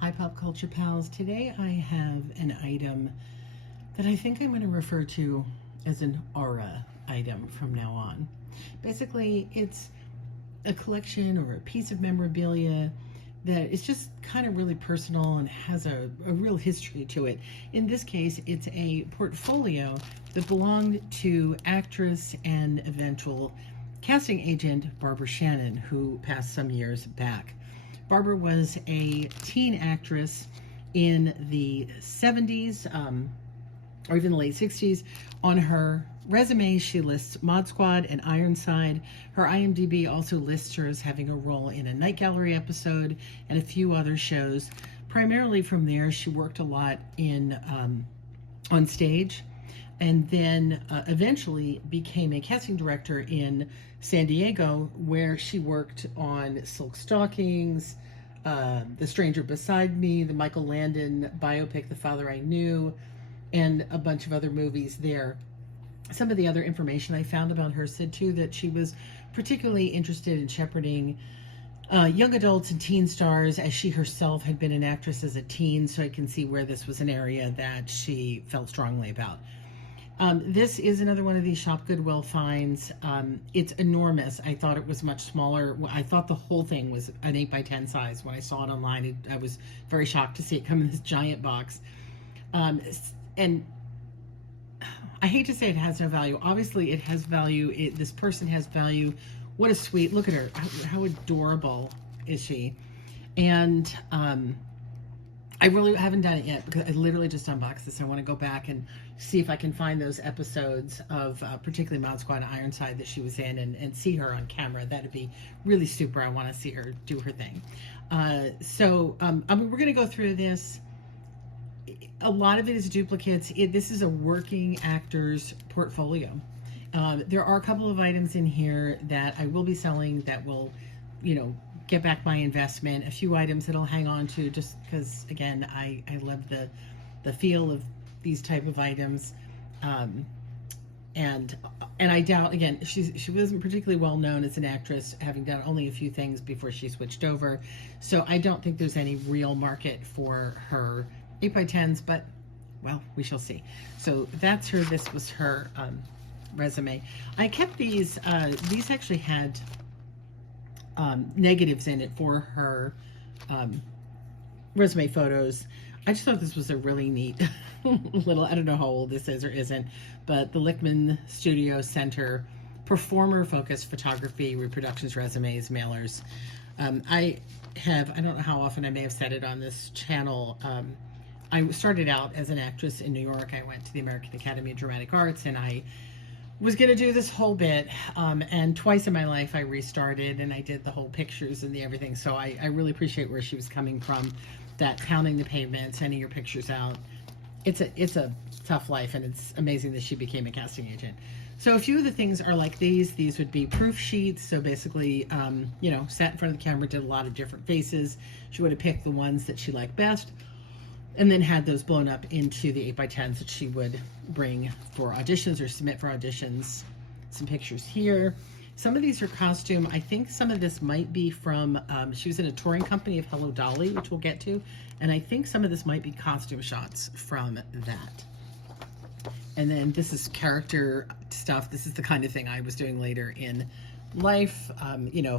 Hi, Pop Culture Pals. Today I have an item that I think I'm going to refer to as an aura item from now on. Basically, it's a collection or a piece of memorabilia that is just kind of really personal and has a real history to it. In this case, it's a portfolio that belonged to actress and eventual casting agent Barbara Shannon, who passed some years back. Barbara was a teen actress in the 70s, or even the late 60s. On her resume, she lists Mod Squad and Ironside. Her IMDb also lists her as having a role in a Night Gallery episode and a few other shows. Primarily from there, she worked a lot in on stage, and then eventually became a casting director in San Diego, where she worked on Silk Stockings, The Stranger Beside Me, the Michael Landon biopic, The Father I Knew, and a bunch of other movies there. Some of the other information I found about her said too that she was particularly interested in shepherding young adults and teen stars, as she herself had been an actress as a teen, so I can see where this was an area that she felt strongly about. This is another one of these Shop Goodwill finds. It's enormous. I thought it was much smaller. I thought the whole thing was an 8x10 size. When I saw it online, I was very shocked to see it come in this giant box. And I hate to say it has no value. Obviously, it has value. This person has value. What a sweet, look at her. How adorable is she? And I really haven't done it yet because I literally just unboxed this. I want to go back and see if I can find those episodes of particularly Mod Squad and Ironside that she was in, and see her on camera. That'd be really super. I want to see her do her thing. So we're going to go through this. A lot of it is duplicates. This is a working actor's portfolio. There are a couple of items in here that I will be selling that will, get back my investment. A few items that I'll hang on to just because, again, I love the feel of these type of items. And I doubt, again, she wasn't particularly well known as an actress, having done only a few things before she switched over. So I don't think there's any real market for her 8x10s, but, well, we shall see. So that's her. This was her resume. I kept these. These actually had negatives in it for her resume photos. I just thought this was a really neat little, I don't know how old this is or isn't, but the Lichtman Studio Center performer-focused photography, reproductions, resumes, mailers. I don't know how often I may have said it on this channel. I started out as an actress in New York. I went to the American Academy of Dramatic Arts, and I was going to do this whole bit. And twice in my life, I restarted, and I did the whole pictures and the everything. So I really appreciate where she was coming from, that pounding the pavement, sending your pictures out. It's a tough life, and it's amazing that she became a casting agent. So a few of the things are like these. These would be proof sheets. So basically, sat in front of the camera, did a lot of different faces. She would have picked the ones that she liked best, and then had those blown up into the 8x10s that she would bring for auditions or submit for auditions. Some pictures here. Some of these are costume. I think some of this might be from, she was in a touring company of Hello Dolly, which we'll get to. And I think some of this might be costume shots from that. And then this is character stuff. This is the kind of thing I was doing later in life.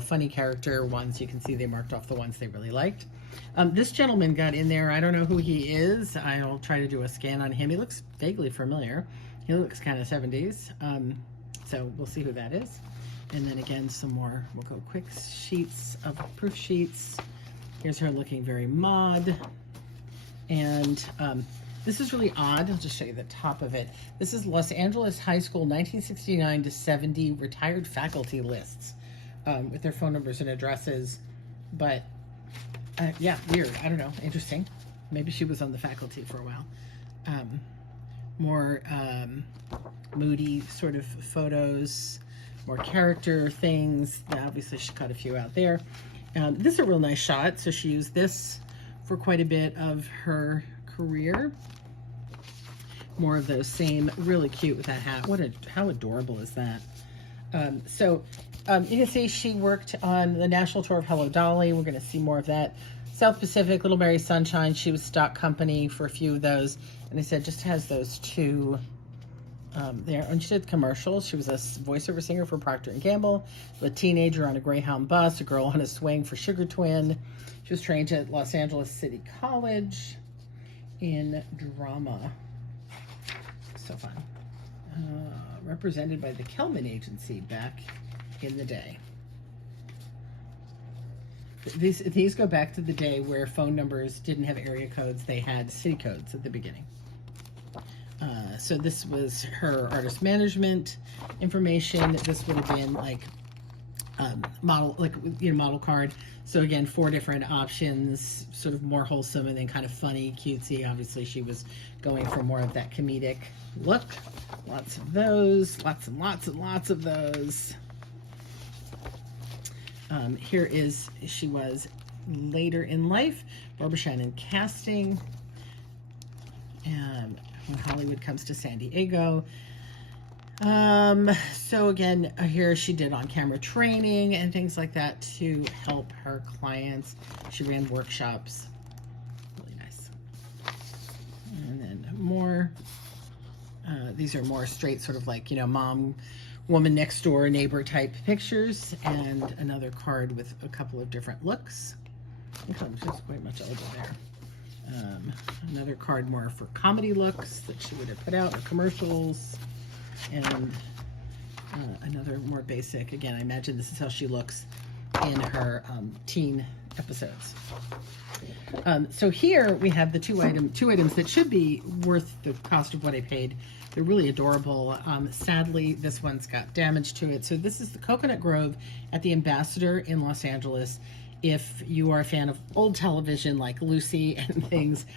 Funny character ones. You can see they marked off the ones they really liked. This gentleman got in there. I don't know who he is. I'll try to do a scan on him. He looks vaguely familiar. He looks kind of 70s. So we'll see who that is. And then again, some more. We'll go quick sheets of proof sheets. Here's her looking very mod. And this is really odd. I'll just show you the top of it. This is Los Angeles High School 1969 to 70 retired faculty lists with their phone numbers and addresses. But yeah, weird. I don't know. Interesting. Maybe she was on the faculty for a while. More moody sort of photos, more character things. Obviously, she cut a few out there. This is a real nice shot. So she used this for quite a bit of her career. More of those same, really cute with that hat. How adorable is that? You can see she worked on the national tour of Hello Dolly. We're going to see more of that. South Pacific, Little Mary Sunshine. She was stock company for a few of those. And I said, just has those two there. And she did commercials. She was a voiceover singer for Procter & Gamble, a teenager on a Greyhound bus, a girl on a swing for Sugar Twin. She was trained at Los Angeles City College in drama. So fun. Represented by the Kelman Agency back in the day. These go back to the day where phone numbers didn't have area codes. They had city codes at the beginning. So this was her artist management information. This would have been like model, like, you know, model card. So again, 4 different options, sort of more wholesome and then kind of funny, cutesy. Obviously, she was going for more of that comedic look. Lots of those, lots and lots and lots of those. Here is, she was later in life, Barbara Shannon casting. And when Hollywood comes to San Diego. So again, here she did on-camera training and things like that to help her clients. She ran workshops. Really nice. And then more. These are more straight, sort of like, you know, mom, woman next door, neighbor type pictures. And another card with a couple of different looks. I think I'm just quite much older there. Another card more for comedy looks that she would have put out, or commercials, and another more basic. Again, I imagine this is how she looks in her teen episodes. So here we have the two items that should be worth the cost of what I paid. They're really adorable. Sadly, this one's got damage to it. So this is the Coconut Grove at the Ambassador in Los Angeles. If you are a fan of old television like Lucy and things,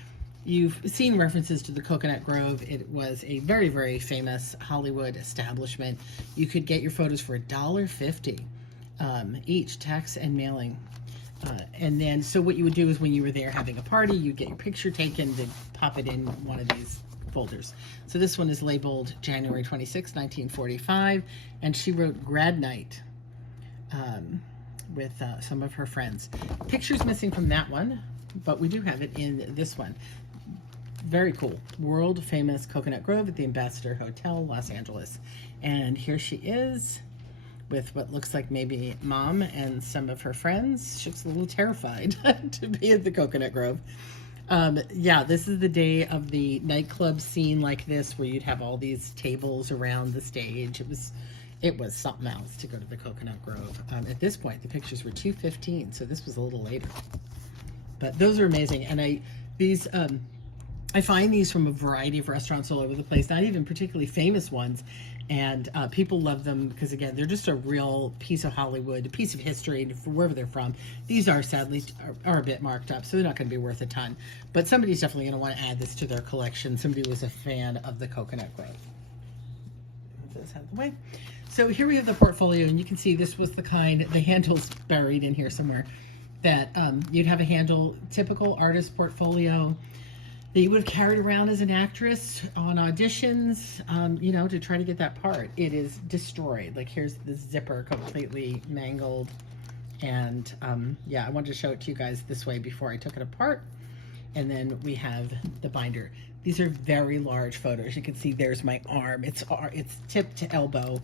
you've seen references to the Coconut Grove. It was a very, very famous Hollywood establishment. You could get your photos for $1.50 each, tax and mailing. And then, so what you would do is when you were there having a party, you'd get your picture taken, then pop it in one of these folders. So this one is labeled January 26, 1945, and she wrote Grad Night. With some of her friends. Pictures missing from that one, but we do have it in this one. Very cool. World famous Coconut Grove at the Ambassador Hotel, Los Angeles. And here she is with what looks like maybe mom and some of her friends. She looks a little terrified to be at the Coconut Grove. Yeah, this is the day of the nightclub scene like this, where you'd have all these tables around the stage. It was something else to go to the Coconut Grove. At this point, the pictures were $2.15, so this was a little later. But those are amazing, and I find these from a variety of restaurants all over the place, not even particularly famous ones, and people love them because, again, they're just a real piece of Hollywood, a piece of history for wherever they're from. These are sadly are a bit marked up, so they're not going to be worth a ton. But somebody's definitely going to want to add this to their collection. Somebody who was a fan of the Coconut Grove. Move this out of the way. So here we have the portfolio, and you can see this was the kind, the handle's buried in here somewhere, that you'd have a handle, typical artist portfolio that you would have carried around as an actress on auditions, you know, to try to get that part. It is destroyed. Like, here's the zipper completely mangled. And yeah, I wanted to show it to you guys this way before I took it apart. And then we have the binder. These are very large photos. You can see there's my arm. It's tip to elbow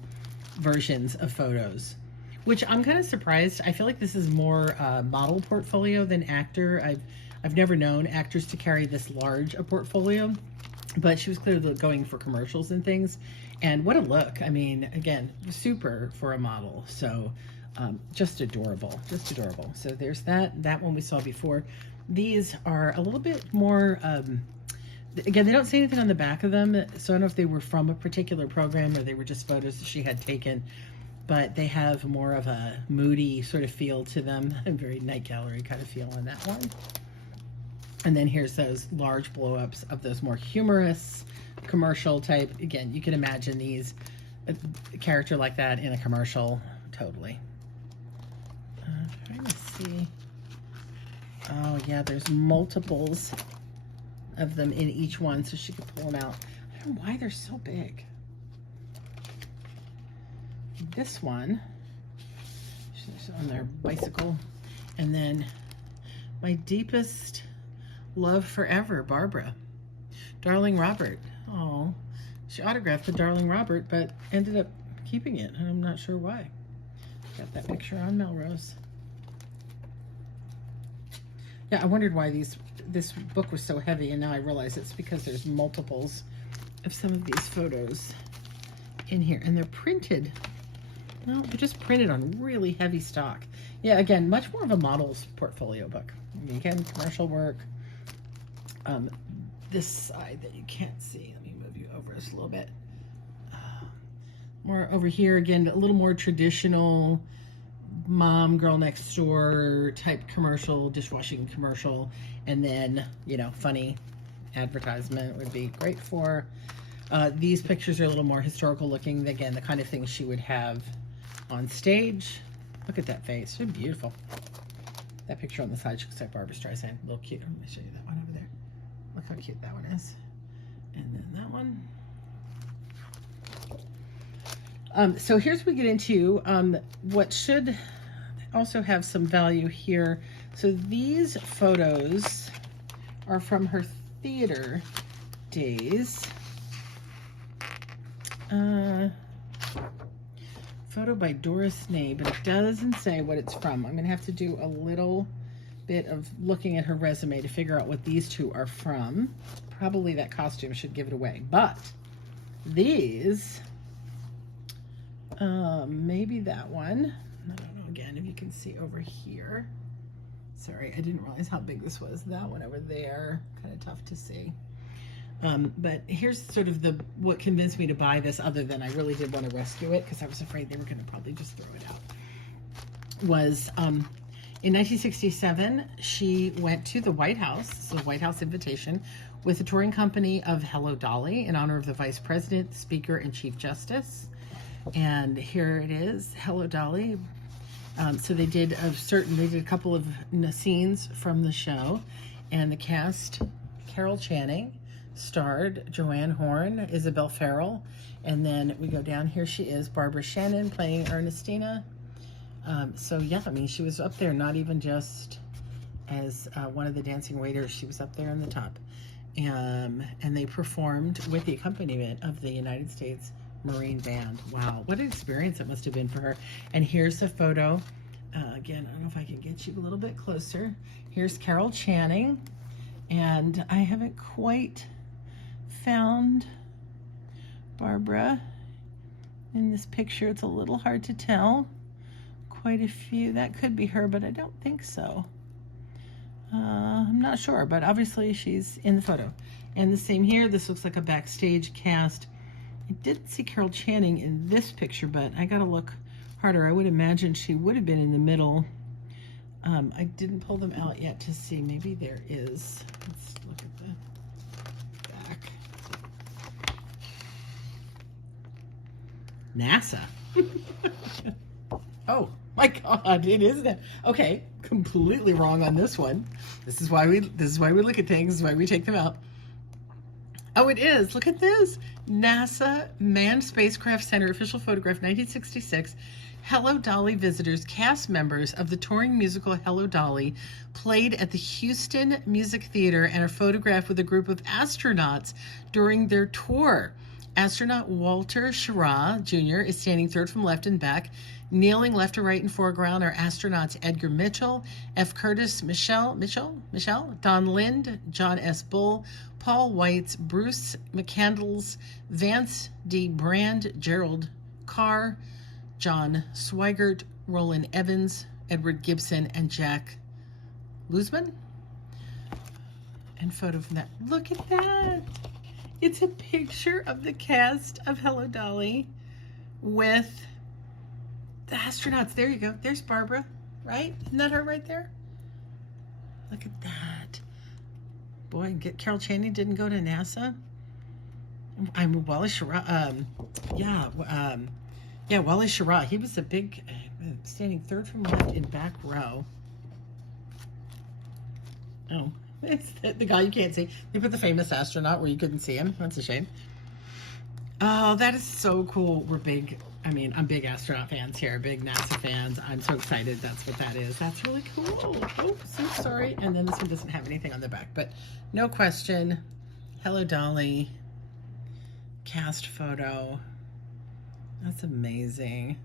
versions of photos, which I'm kind of surprised. I feel like this is more model portfolio than actor. I've never known actors to carry this large a portfolio, but she was clearly going for commercials and things. And what a look. I mean, again, super for a model. So just adorable, just adorable. So there's that one we saw before. These are a little bit more, again, they don't say anything on the back of them, so I don't know if they were from a particular program or they were just photos that she had taken, but they have more of a moody sort of feel to them, a very night gallery kind of feel on that one. And then here's those large blow-ups of those more humorous commercial type. Again, you can imagine these, a character like that in a commercial, totally. Trying to see. Oh yeah, there's multiples of them in each one, so she could pull them out. I don't know why they're so big. This one, she's on their bicycle, and then My deepest love forever, Barbara. Darling Robert. Oh, she autographed the Darling Robert, but ended up keeping it. I'm not sure why. Got that picture on Melrose. Yeah, I wondered why this book was so heavy, and now I realize it's because there's multiples of some of these photos in here, and they're printed. Well, they're just printed on really heavy stock. Yeah, again, much more of a model's portfolio book. I mean, again, commercial work. This side that you can't see, let me move you over just a little bit. More over here, again, a little more traditional mom, girl next door type commercial, dishwashing commercial, and then, you know, funny advertisement would be great for. These pictures are a little more historical looking. Again, the kind of things she would have on stage. Look at that face, so beautiful. That picture on the side, she looks like Barbara Streisand, a little cute. Let me show you that one over there. Look how cute that one is. And then that one. So here's we get into what should also have some value here. So these photos are from her theater days. Photo by Doris Ney, but it doesn't say what it's from. I'm gonna have to do a little bit of looking at her resume to figure out what these two are from. Probably that costume should give it away, but these, maybe that one. I don't know, again, if you can see over here. Sorry, I didn't realize how big this was. That one over there, kind of tough to see. But here's sort of what convinced me to buy this, other than I really did want to rescue it because I was afraid they were going to probably just throw it out, was in 1967, she went to the White House, so the White House invitation, with the touring company of Hello Dolly in honor of the Vice President, Speaker, and Chief Justice. And here it is, Hello Dolly. So they did a couple of scenes from the show, and the cast, Carol Channing starred, Joanne Horn, Isabel Farrell, and then we go down, here she is, Barbara Shannon playing Ernestina. So yeah, I mean, she was up there, not even just as one of the dancing waiters, she was up there in the top. And they performed with the accompaniment of the United States Marine Band. Wow, what an experience it must have been for her. And here's a photo. Again, I don't know if I can get you a little bit closer. Here's Carol Channing, and I haven't quite found Barbara in this picture. It's a little hard to tell. Quite a few. That could be her, but I don't think so. I'm not sure, but obviously she's in the photo. And the same here. This looks like a backstage cast. I didn't see Carol Channing in this picture, but I gotta look harder. I would imagine she would have been in the middle. I didn't pull them out yet to see. Maybe there is. Let's look at the back. NASA. Oh my God, it is that. Okay, completely wrong on this one. This is why we look at things. This is why we take them out. Oh, it is. Look at this. NASA Manned Spacecraft Center official photograph, 1966. Hello Dolly visitors, cast members of the touring musical Hello Dolly, played at the Houston Music Theater and are photographed with a group of astronauts during their tour. Astronaut Walter Schirra Jr. is standing third from left and back. Kneeling left to right in foreground are astronauts Edgar Mitchell, F. Curtis Michelle, Don Lind, John S. Bull, Paul Weitz, Bruce McCandles, Vance D. Brand, Gerald Carr, John Swigert, Roland Evans, Edward Gibson, and Jack Luzman. And photo from that. Look at that. It's a picture of the cast of Hello Dolly with the astronauts. There you go. There's Barbara, right? Isn't that her right there? Look at that. Boy, Carol Channing didn't go to NASA. I'm Wally Schirra. Wally Schirra. He was a big, standing third from left in back row. Oh, it's the guy you can't see. They put the famous astronaut where you couldn't see him. That's a shame. Oh, that is so cool. I'm big astronaut fans here, big NASA fans. I'm so excited that's what that is. That's really cool. Oh, so sorry. And then this one doesn't have anything on the back, but no question. Hello, Dolly. Cast photo. That's amazing.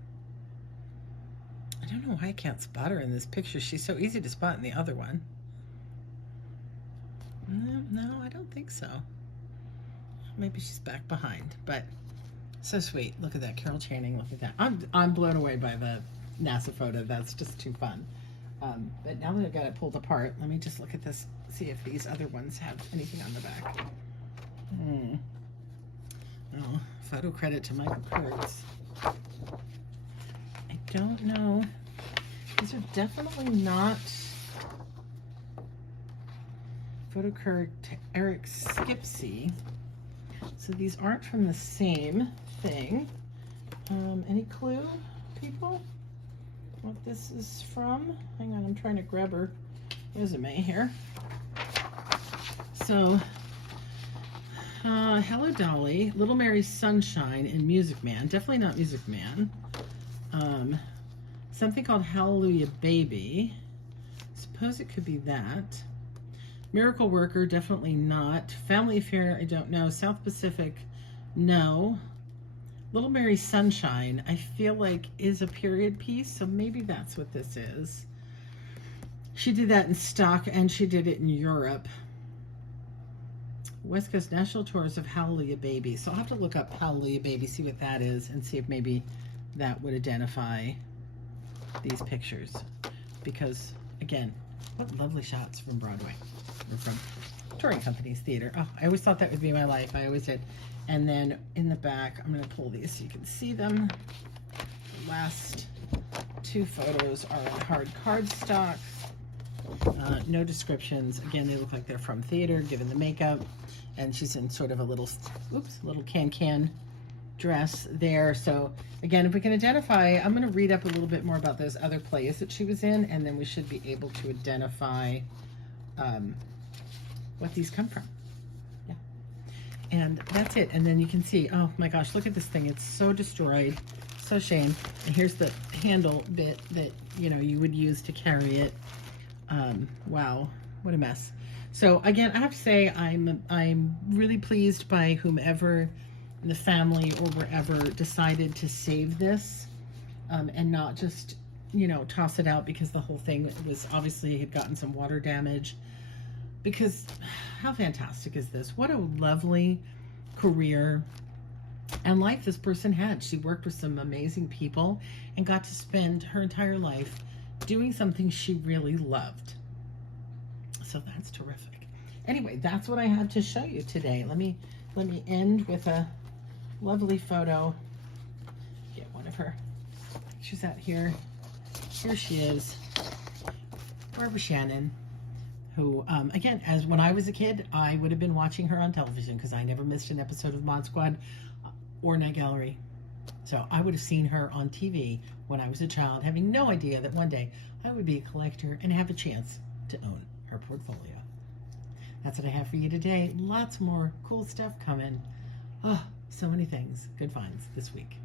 I don't know why I can't spot her in this picture. She's so easy to spot in the other one. No, I don't think so. Maybe she's back behind, but so sweet. Look at that, Carol Channing. Look at that. I'm blown away by the NASA photo. That's just too fun. But now that I've got it pulled apart, let me just look at this, see if these other ones have anything on the back. Oh, photo credit to Michael Kurtz. I don't know. These are definitely not photo card to Eric Skipsey. So these aren't from the same thing. Any clue, people, what this is from? Hang on, I'm trying to grab her resume here. So, Hello Dolly, Little Mary Sunshine, and Music Man. Definitely not Music Man. Something called Hallelujah Baby. Suppose it could be that. Miracle Worker, definitely not. Family Affair, I don't know. South Pacific, no. Little Mary Sunshine, I feel like is a period piece, so maybe that's what this is. She did that in stock, and she did it in Europe. West Coast National Tours of Hallelujah Baby. So I'll have to look up Hallelujah Baby, see what that is, and see if maybe that would identify these pictures. Because, again, what lovely shots from Broadway. Or from touring companies, theater. Oh, I always thought that would be my life. I always did. And then in the back, I'm going to pull these so you can see them. The last two photos are on hard cardstock. No descriptions. Again, they look like they're from theater, given the makeup. And she's in sort of a little can-can dress there. So again, if we can identify, I'm going to read up a little bit more about those other plays that she was in, and then we should be able to identify what these come from. Yeah. And that's it. And then you can see, oh my gosh, look at this thing. It's so destroyed. So shame. And here's the handle bit that, you know, you would use to carry it. Wow, what a mess. So again, I have to say I'm really pleased by whomever in the family or wherever decided to save this, and not just, you know, toss it out because the whole thing was obviously had gotten some water damage. Because how fantastic is this? What a lovely career and life this person had. She worked with some amazing people and got to spend her entire life doing something she really loved. So that's terrific. Anyway, that's what I have to show you today. Let me end with a lovely photo. Get one of her. She's out here. Here she is. Barbara Shannon, who, again, as when I was a kid, I would have been watching her on television because I never missed an episode of Mod Squad or Night Gallery. So I would have seen her on TV when I was a child, having no idea that one day I would be a collector and have a chance to own her portfolio. That's what I have for you today. Lots more cool stuff coming. Oh, so many things. Good finds this week.